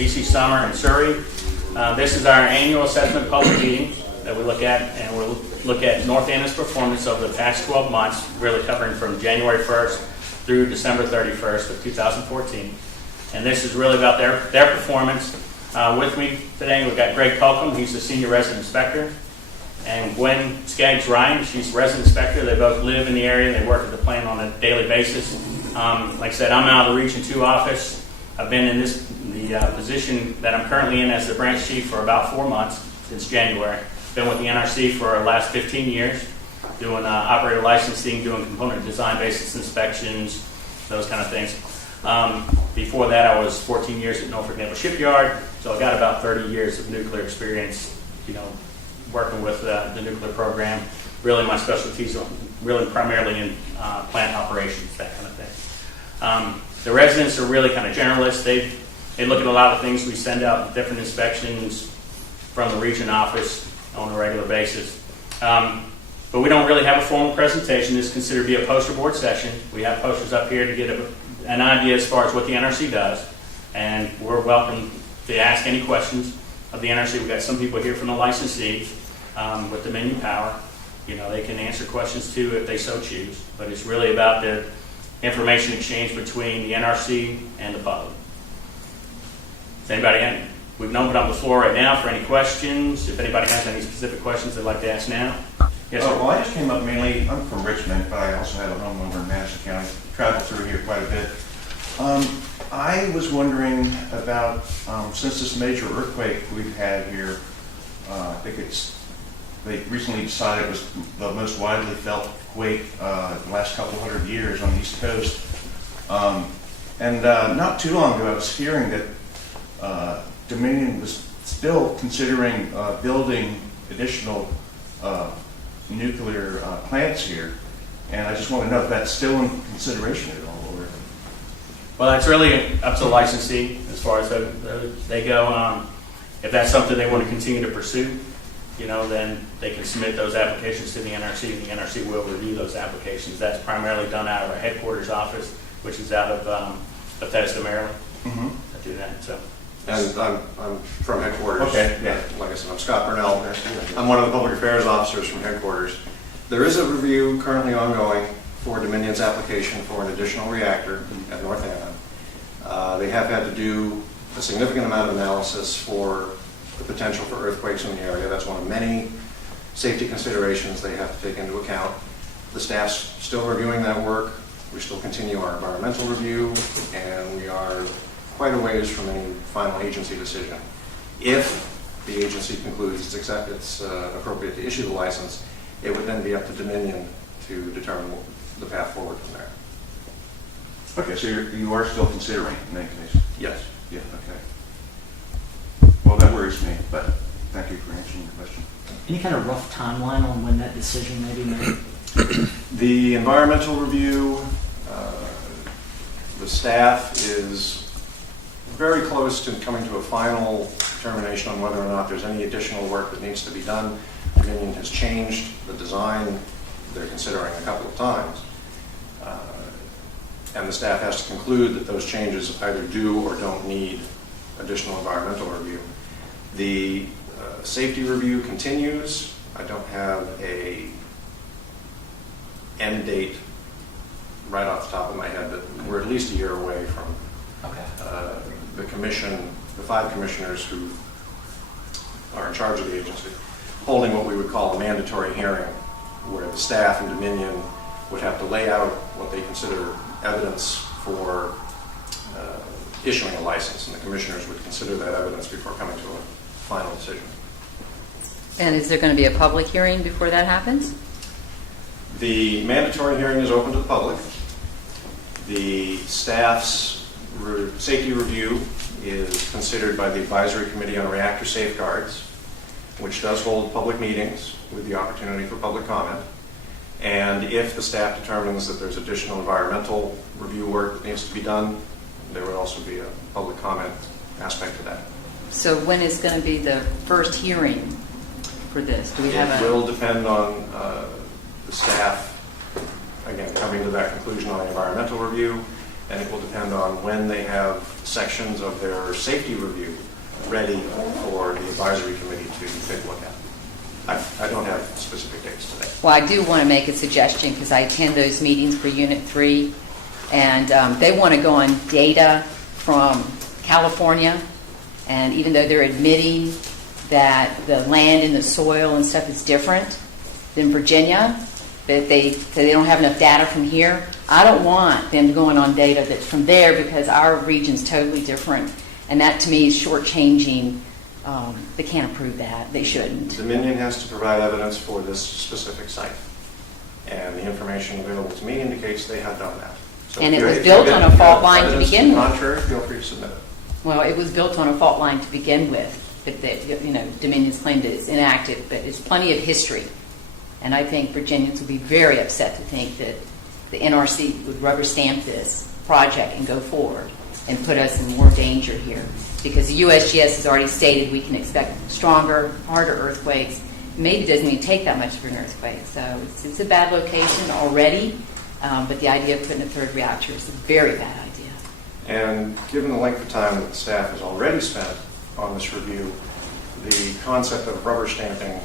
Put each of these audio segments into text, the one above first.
BC Summer in Surrey. This is our annual assessment public meeting that we look at, and we'll look at North Anna's performance over the past 12 months, really covering from January 1st through December 31st of 2014. And this is really about their performance. With me today, we've got Greg Culcom, he's the Senior Resident Inspector, and Gwen Skaggs Ryan, she's Resident Inspector. They both live in the area, they work at the plant on a daily basis. Like I said, I'm out of the Region 2 office. I've been in the position that I'm currently in as the branch chief for about 4 months, since January. Been with the NRC for the last 15 years, doing operator licensing, doing component design basis inspections, those kind of things. Before that, I was 14 years at Norfolk Naval Shipyard, so I got about 30 years of nuclear experience, working with the nuclear program. Really, my specialties are really primarily in plant operations, that kind of thing. The residents are really kind of generalists. They look at a lot of things. We send out different inspections from the region office on a regular basis. But we don't really have a formal presentation. This is considered to be a poster board session. We have posters up here to get an idea as far as what the NRC does, and we're welcome to ask any questions of the NRC. We've got some people here from the licensee with Dominion Power. They can answer questions too if they so choose, but it's really about the information exchange between the NRC and the public. Does anybody have? We can open up the floor right now for any questions. If anybody has any specific questions they'd like to ask now. Yes, sir. Well, I just came up mainly, I'm from Richmond, but I also have a home over in Madison County. Travel through here quite a bit. I was wondering about, since this major earthquake we've had here, I think they recently decided it was the most widely felt quake the last couple hundred years on the East Coast. And not too long ago, I was hearing that Dominion was still considering building additional nuclear plants here, and I just want to know if that's still in consideration at all. Or... Well, that's really up to the licensee as far as they go. If that's something they want to continue to pursue, then they can submit those applications to the NRC, and the NRC will review those applications. That's primarily done out of our headquarters office, which is out of Bethesda, Maryland. Mm-hmm. I do that. So. And I'm from headquarters. Okay, yeah. Like I said, I'm Scott Burnell. I'm one of the public affairs officers from headquarters. There is a review currently ongoing for Dominion's application for an additional reactor at North Anna. They have had to do a significant amount of analysis for the potential for earthquakes in the area. That's one of many safety considerations they have to take into account. The staff's still reviewing that work. We still continue our environmental review, and we are quite a ways from any final agency decision. If the agency concludes it's appropriate to issue the license, it would then be up to Dominion to determine the path forward from there. Okay, so you are still considering in any case? Yes. Yeah, okay. Well, that worries me, but thank you for answering the question. Any kind of rough timeline on when that decision may be made? The environmental review, the staff is very close to coming to a final determination on whether or not there's any additional work that needs to be done. Dominion has changed the design they're considering a couple of times. And the staff has to conclude that those changes either do or don't need additional environmental review. The safety review continues. I don't have a end date right off the top of my head, but we're at least a year away from the commission, the 5 commissioners who are in charge of the agency, holding what we would call a mandatory hearing, where the staff and Dominion would have to lay out what they consider evidence for issuing a license, and the commissioners would consider that evidence before coming to a final decision. And is there going to be a public hearing before that happens? The mandatory hearing is open to the public. The staff's safety review is considered by the Advisory Committee on Reactor Safeguards, which does hold public meetings with the opportunity for public comment. And if the staff determines that there's additional environmental review work that needs to be done, there would also be a public comment aspect to that. So when is going to be the first hearing for this? Do we have It will depend on the staff, again, coming to that conclusion on the environmental review, and it will depend on when they have sections of their safety review ready for the advisory committee to take a look at. I don't have specific dates today. Well, I do want to make a suggestion because I attend those meetings for Unit 3, and they want to go on data from California, and even though they're admitting that the land and the soil and stuff is different than Virginia, that they don't have enough data from here, I don't want them going on data that's from there because our region's totally different, and that to me is shortchanging. They can't approve that. They shouldn't. Dominion has to provide evidence for this specific site, and the information available to me indicates they have done that. So And if it you- was if you built get- on a if you fault have line to evidence begin the with. contrary, feel free to submit it. Well, it was built on a fault line to begin with, but Dominion's claimed it's inactive, but it's plenty of history. And I think Virginians would be very upset to think that the NRC would rubber stamp this project and go forward and put us in more danger here. Because the USGS has already stated we can expect stronger, harder earthquakes. Maybe it doesn't even take that much for an earthquake. So it's a bad location already, but the idea of putting a third reactor is a very bad idea. And given the length of time that the staff has already spent on this review, the concept of rubber stamping,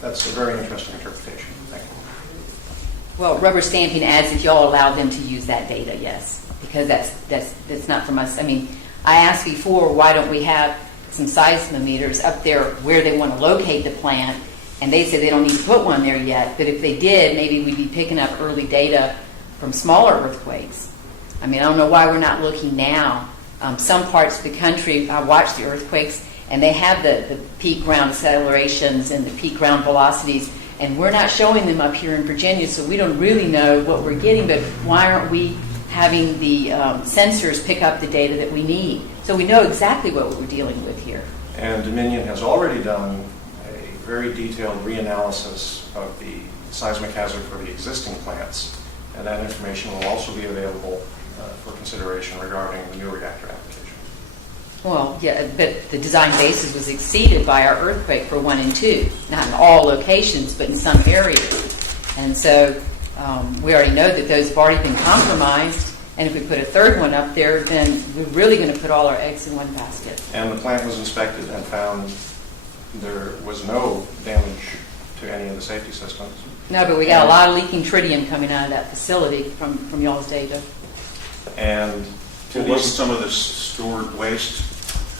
that's a very interesting interpretation. Thank you. Well, rubber stamping adds if y'all allow them to use that data, yes, because that's not from us. I mean, I asked before, why don't we have some seismometers up there where they want to locate the plant, and they said they don't need to put one there yet, but if they did, maybe we'd be picking up early data from smaller earthquakes. I mean, I don't know why we're not looking now. Some parts of the country, I watch the earthquakes, and they have the peak ground accelerations and the peak ground velocities, and we're not showing them up here in Virginia, so we don't really know what we're getting, but why aren't we having the sensors pick up the data that we need? So we know exactly what we're dealing with here. And Dominion has already done a very detailed reanalysis of the seismic hazard for the existing plants, and that information will also be available for consideration regarding the new reactor application. Well, yeah, but the design basis was exceeded by our earthquake for 1 and 2, not in all locations, but in some areas. And so we already know that those have already been compromised, and if we put a third one up there, then we're really going to put all our eggs in one basket. And the plant was inspected and found there was no damage to any of the safety systems. No, but we got a lot of leaking tritium coming out of that facility from y'all's data. And to Wasn't these, some of this stored waste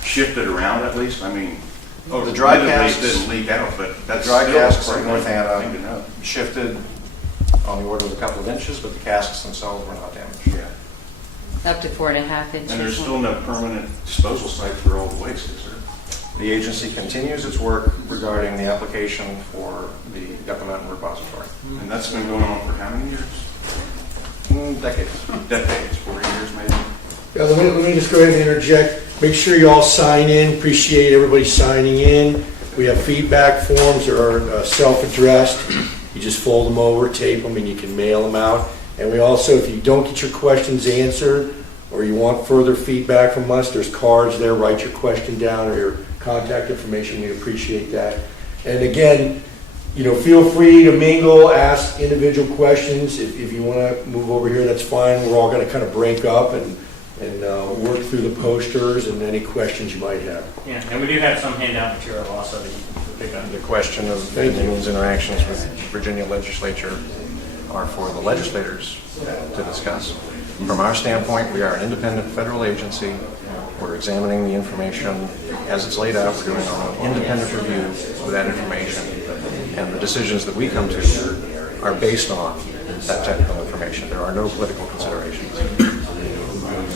shifted around at least? I mean, the dry admittedly, casks- it didn't leak out, but that's dry still casks quite at North a thing to know. Anna shifted on the order of a couple of inches, but the casks themselves were not damaged. Yeah. Up to 4.5 inches. And there's still no permanent disposal site for all the waste, is there? The agency continues its work regarding the application for the Yucca Mountain Repository. And that's been going on for how many years? Decades. Decades, 40 years maybe? Yeah, let me just go ahead and interject. Make sure you all sign in. Appreciate everybody signing in. We have feedback forms that are self-addressed. You just fold them over, tape them, and you can mail them out. And we also, if you don't get your questions answered or you want further feedback from us, there's cards there. Write your question down or your contact information. We appreciate that. And again, feel free to mingle, ask individual questions. If you want to move over here, that's fine. We're all going to kind of break up and work through the posters and any questions you might have. Yeah, and we do have some handout material also that you can pick up. The question of Thank you. Dominion's interactions with Virginia legislature are for the legislators to discuss. From our standpoint, we are an independent federal agency. We're examining the information as it's laid out. We're doing our own independent review of that information. And the decisions that we come to are based on that technical information. There are no political considerations.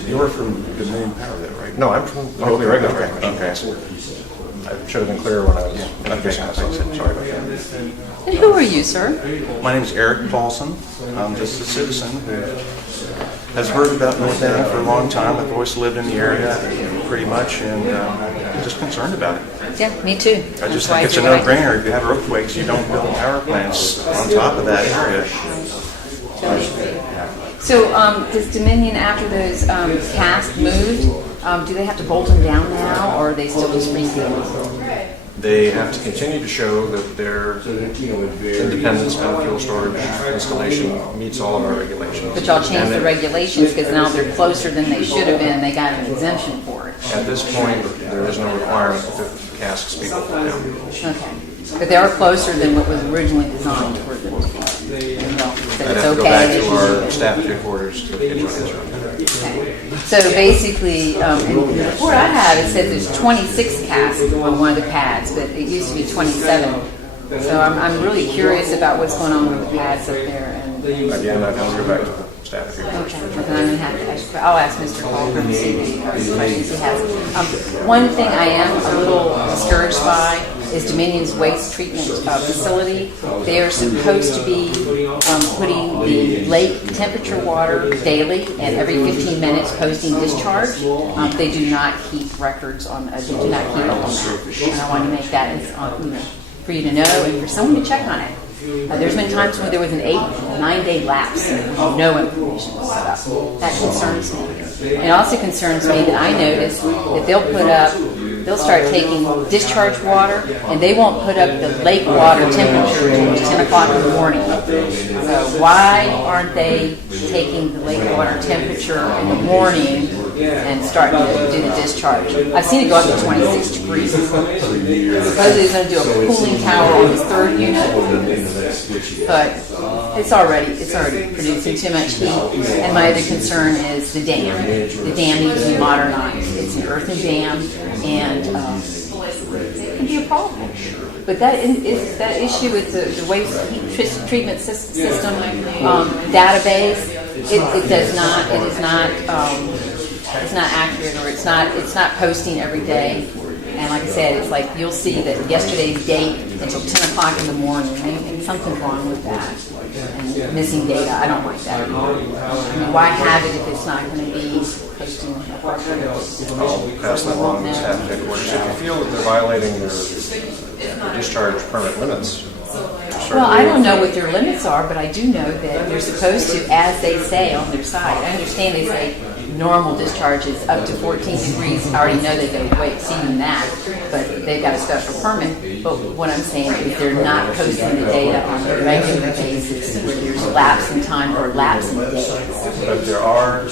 You're from Dominion Power then, right? No, I'm from the Holy Regulatory Commission. Okay. I should have been clearer when I was introducing myself. Sorry about that. And who are you, sir? My name is Eric Paulson. I'm just a citizen who has heard about North Anna for a long time. I've always lived in the area pretty much, and I'm just concerned about it. Yeah, me too. I just think it's a no-brainer. If you have earthquakes, you don't build power plants on top of that area. So does Dominion, after those casks moved, do they have to bolt them down now, or are they still just resealed? They have to continue to show that their independent spent fuel storage installation meets all of our regulations. But y'all changed And the they- regulations because now they're closer than they should have been. They got an exemption for it. At this point, there is no requirement that the casks be pulled down. Okay. But they are closer than what was originally designed for them to be. So I'd it's have to go back okay. to our staff at headquarters to get you an answer on that. So basically, in the report I have, it says there's 26 casks on one of the pads, but it used to be 27. So I'm really curious about what's going on with the pads up there. And Again, I'd have to go back to the staff at headquarters. okay, well, then I'm gonna have to ask. I'll ask Mr. Walker and see what questions he has. One thing I am a little discouraged by is Dominion's waste treatment facility. They are supposed to be putting the lake temperature water daily and every 15 minutes posting discharge. They do not keep records on. They do not keep up on that. And I want to make that for you to know and for someone to check on it. There's been times when there was an 8-9 day lapse and no information was set up. That concerns me. It also concerns me that I notice that they'll start taking discharge water and they won't put up the lake water temperature until 10 o'clock in the morning. So why aren't they taking the lake water temperature in the morning and starting to do the discharge? I've seen it go up to 26 degrees. Supposedly he's going to do a cooling tower on his third unit. But it's already producing too much heat. And my other concern is the dam. The dam needs to be modernized. It's an earthen dam, and it can be a problem. But that issue with the waste heat treatment system database, it does not. It is not. It's not accurate, or it's not posting every day. And like I said, it's like you'll see that yesterday's date until 10 o'clock in the morning, and something's wrong with that. And missing data, I don't like that. I mean, why have it if it's not going to be posting? I'll pass that along to staff at headquarters. If you feel that they're violating their discharge permit limits, Well, I don't know what their limits are, but I do know that they're supposed to, as they say on their site. I understand they say normal discharge is up to 14 degrees. I already know they go way exceeding that, but they've got a special permit. But what I'm saying is they're not posting the data on a regular basis where there's a lapse in time or lapse in days. but there are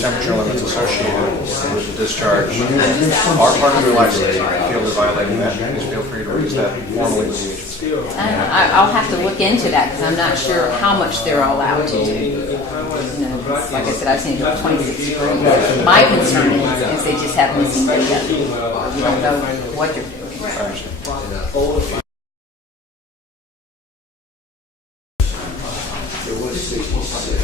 temperature limits associated with the discharge. Are part of their license. If you feel they're violating that, please feel free to raise that formally with the agency. I'll have to look into that because I'm not sure how much they're allowed to do. You know, like I said, I've seen it go 26 degrees. My concern is they just have missing data. You don't know what they're doing. I understand. It was 66.